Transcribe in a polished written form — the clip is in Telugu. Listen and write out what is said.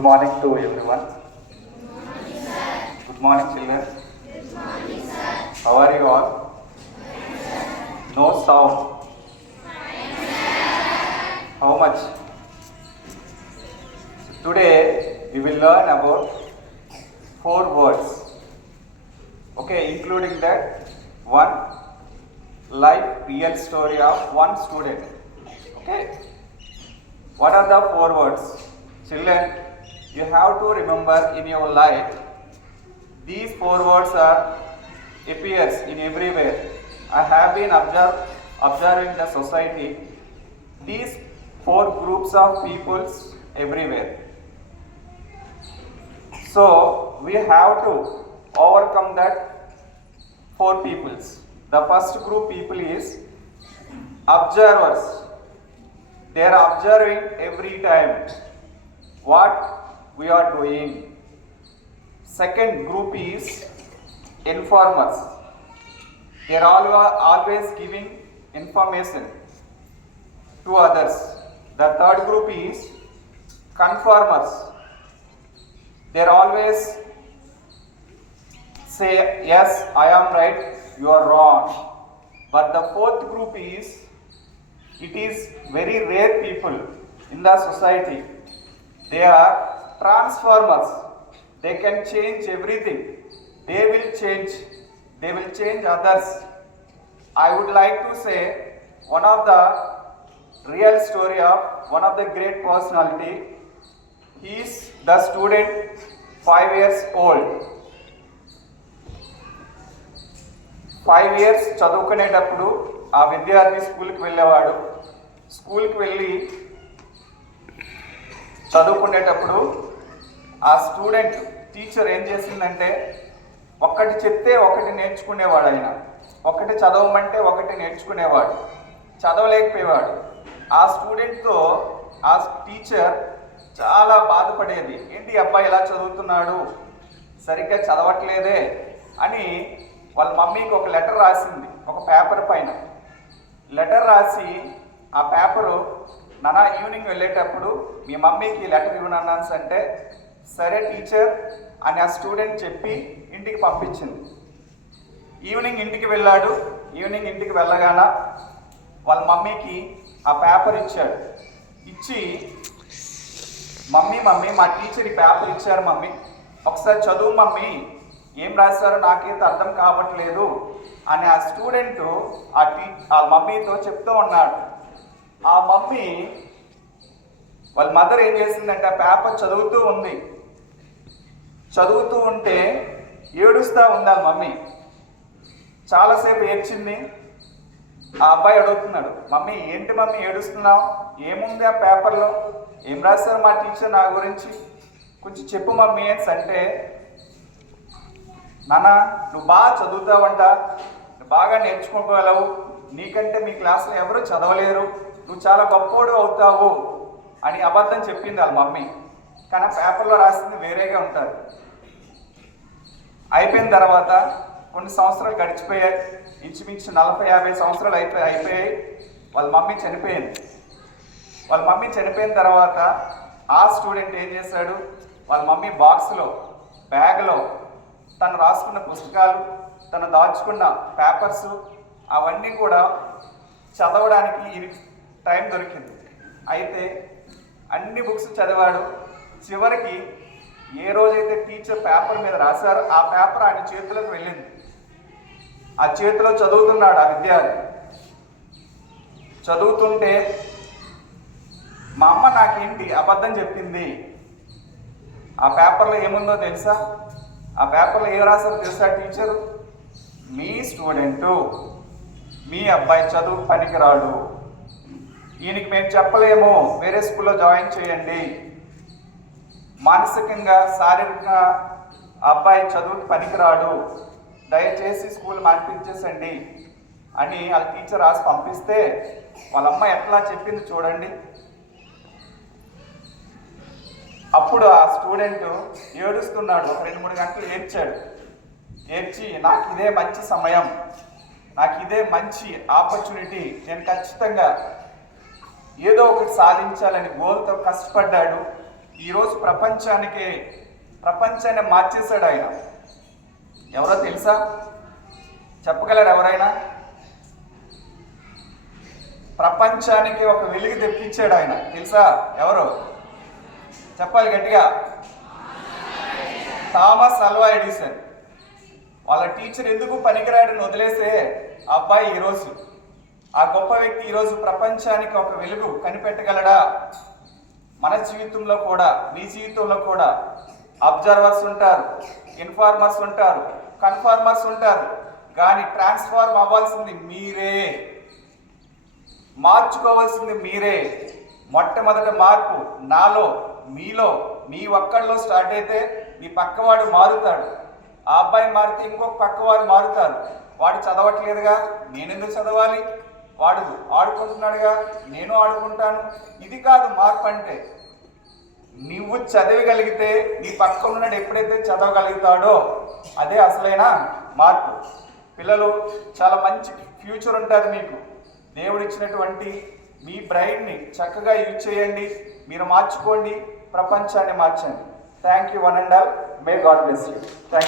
Good morning to everyone. Good morning, children. How are you all? No sound. How much? Today we will learn about 4 words. Okay, including that one life real story of one student. Okay. What are the 4 words? Children, you have to remember in your life, these 4 words appears in everywhere. I have been observing the society, these 4 groups of peoples everywhere. So we have to overcome that 4 peoples. The first group people is observers. They are observing every time what we are doing. Second group is informers. They are always giving information to others. The third group is conformers. They are always say, yes, I am right, you are wrong. But the fourth group is, it is very rare people in the society. They are transformers. They can change everything. They will change others. I would like to say one of the real story of one of the great personality. He is the student 5 years old. 5 years చదువుకునేటప్పుడు ఆ విద్యార్థి స్కూల్కి వెళ్ళేవాడు. స్కూల్కి వెళ్ళి చదువుకునేటప్పుడు ఆ స్టూడెంట్ టీచర్ ఏం చేసిందంటే ఒకటి చెప్తే ఒకటి నేర్చుకునేవాడు. ఆయన ఒకటి చదవమంటే ఒకటి నేర్చుకునేవాడు, చదవలేకపోయేవాడు. ఆ స్టూడెంట్తో ఆ టీచర్ చాలా బాధపడేది. ఏంటి అబ్బాయి ఇలా చదువుతున్నాడు, సరిగ్గా చదవట్లేదే అని వాళ్ళ మమ్మీకి ఒక లెటర్ రాసింది. ఒక పేపర్ పైన లెటర్ రాసి ఆ పేపరు, నాన్న ఈవినింగ్ వెళ్ళేటప్పుడు మీ మమ్మీకి లెటర్ ఇవ్వనన్నాను అంటే, సరే టీచర్ అని ఆ స్టూడెంట్ చెప్పి ఇంటికి పంపించింది. ఈవినింగ్ ఇంటికి వెళ్ళాడు. ఈవినింగ్ ఇంటికి వెళ్ళగానే వాళ్ళ మమ్మీకి ఆ పేపర్ ఇచ్చాడు. ఇచ్చి మమ్మీ మా టీచర్ ఈ పేపర్ ఇచ్చారు మమ్మీ, ఒకసారి చదువు మమ్మీ, ఏం రాశారో నాకైతే అర్థం కావట్లేదు అని ఆ స్టూడెంట్ ఆ మమ్మీతో చెప్తూ ఉన్నాడు. ఆ మమ్మీ వాళ్ళ మదర్ ఏం చేసిందంటే ఆ పేపర్ చదువుతూ ఉంది. చదువుతూ ఉంటే ఏడుస్తూ ఉంది ఆ మమ్మీ. చాలాసేపు ఏడ్చింది. ఆ అబ్బాయి అడుగుతున్నాడు, మమ్మీ ఏంటి మమ్మీ ఏడుస్తున్నావు, ఏముంది ఆ పేపర్లో, ఏం రాశారు మా టీచర్ నా గురించి, కొంచెం చెప్పు మమ్మీ అని అంటే, నాన్న నువ్వు బాగా చదువుతావంట, నువ్వు బాగా నేర్చుకోగలవు, నీకంటే మీ క్లాస్లో ఎవరు చదవలేరు, నువ్వు చాలా గొప్పోడు అవుతావు అని అబద్ధం చెప్పింది వాళ్ళ మమ్మీ. కానీ ఆ పేపర్లో రాసింది వేరేగా ఉంటారు. అయిపోయిన తర్వాత కొన్ని సంవత్సరాలు గడిచిపోయాయి. ఇంచుమించు 40-50 సంవత్సరాలు అయిపోయాయి. వాళ్ళ మమ్మీ చనిపోయింది. వాళ్ళ మమ్మీ చనిపోయిన తర్వాత ఆ స్టూడెంట్ ఏం చేశాడు, వాళ్ళ మమ్మీ బాక్స్లో బ్యాగ్లో తను రాసుకున్న పుస్తకాలు, తను దాచుకున్న పేపర్స్ అవన్నీ కూడా చదవడానికి టైం దొరికింది. అయితే అన్ని బుక్స్ చదివాడు. చివరికి ఏ రోజైతే టీచర్ పేపర్ మీద రాశారో ఆ పేపర్ ఆయన చేతిలోకి వెళ్ళింది. ఆ చేతిలో చదువుతున్నాడు ఆ విద్యార్థి. చదువుతుంటే మా అమ్మ నాకేంటి అబద్ధం చెప్పింది, ఆ పేపర్లో ఏముందో తెలుసా, ఆ పేపర్లో ఏం రాశారో తెలుసా టీచరు, మీ స్టూడెంటు, మీ అబ్బాయి చదువు పనికిరాడు, ఈయనకి మేము చెప్పలేము, వేరే స్కూల్లో జాయిన్ చేయండి, మానసికంగా శారీరకంగా అబ్బాయి చదువుకి పనికిరాడు, దయచేసి స్కూల్ మానిపించేసండి అని వాళ్ళ టీచర్ రాసి పంపిస్తే వాళ్ళ అమ్మ ఎట్లా చెప్పింది చూడండి. అప్పుడు ఆ స్టూడెంట్ ఏడుస్తున్నాడు. ఒక 2-3 గంటలు ఏడ్చాడు. ఏడ్చి నాకు ఇదే మంచి సమయం, నాకు ఇదే మంచి ఆపర్చునిటీ, నేను ఖచ్చితంగా ఏదో ఒకటి సాధించాలని గోల్తో కష్టపడ్డాడు. ఈరోజు ప్రపంచాన్ని మార్చేశాడు ఆయన. ఎవరో తెలుసా? చెప్పగలరు ఎవరైనా? ప్రపంచానికి ఒక వెలుగు తెప్పించాడు ఆయన. తెలుసా ఎవరు? చెప్పాలి గట్టిగా. Thomas Alva Edison. వాళ్ళ టీచర్ ఎందుకు పనికిరాడని వదిలేసే అబ్బాయి ఈరోజు, ఆ గొప్ప వ్యక్తి ఈరోజు ప్రపంచానికి ఒక వెలుగు కనిపెట్టగలడా? మన జీవితంలో కూడా, మీ జీవితంలో కూడా అబ్జర్వర్స్ ఉంటారు, ఇన్ఫార్మర్స్ ఉంటారు, కన్ఫార్మర్స్ ఉంటారు. కానీ ట్రాన్స్ఫార్మ్ అవ్వాల్సింది మీరే, మార్చుకోవాల్సింది మీరే. మొట్టమొదటి మార్పు నాలో, మీలో, మీ ఒక్కళ్ళలో స్టార్ట్ అయితే మీ పక్కవాడు మారుతాడు. ఆ అబ్బాయి మారితే ఇంకొక పక్కవాడు మారుతారు. వాడు చదవట్లేదుగా, నేనెందుకు చదవాలి? వాడు ఆడుకుంటున్నాడుగా, నేను ఆడుకుంటాను. ఇది కాదు మార్పు అంటే. నువ్వు చదవగలిగితే నీ పక్కన ఉన్నాడు ఎప్పుడైతే చదవగలుగుతాడో అదే అసలైన మార్పు. పిల్లలు, చాలా మంచి ఫ్యూచర్ ఉంటుంది మీకు. దేవుడు ఇచ్చినటువంటి మీ బ్రెయిన్ని చక్కగా యూజ్ చేయండి, మీరు మార్చుకోండి, ప్రపంచాన్ని మార్చండి. Thank you one and all. May God bless you. Thank you.